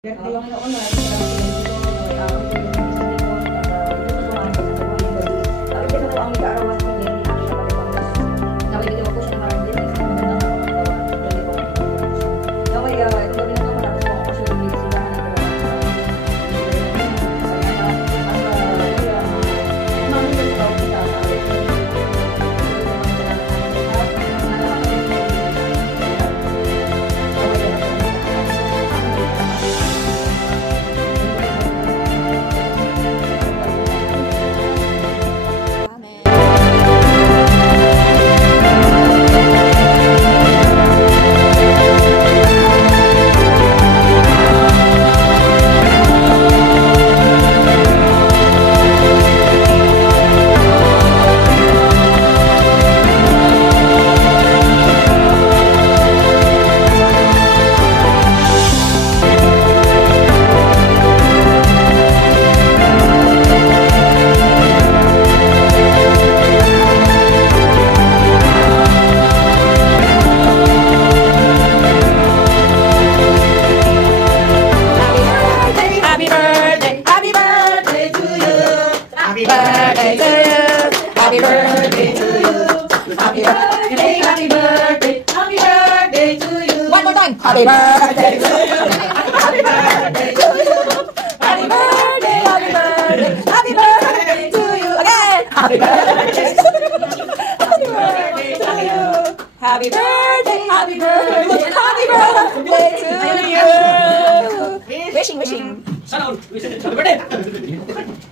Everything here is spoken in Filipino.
Kalau kita online, sekarang itu itu tapi kita tahu ang kaarawan sini tapi kita fokus sa mga din magandang kaya ito gawin na para sa mga kasi hindi sila Happy birthday to you. Happy birthday, happy birthday, happy birthday to you. One more time. Happy birthday to you. Happy birthday to you. Happy birthday, happy birthday, happy birthday to you. Again. Happy birthday. Happy birthday to you. Happy birthday, happy birthday, happy birthday to you. Wishing. Happy birthday.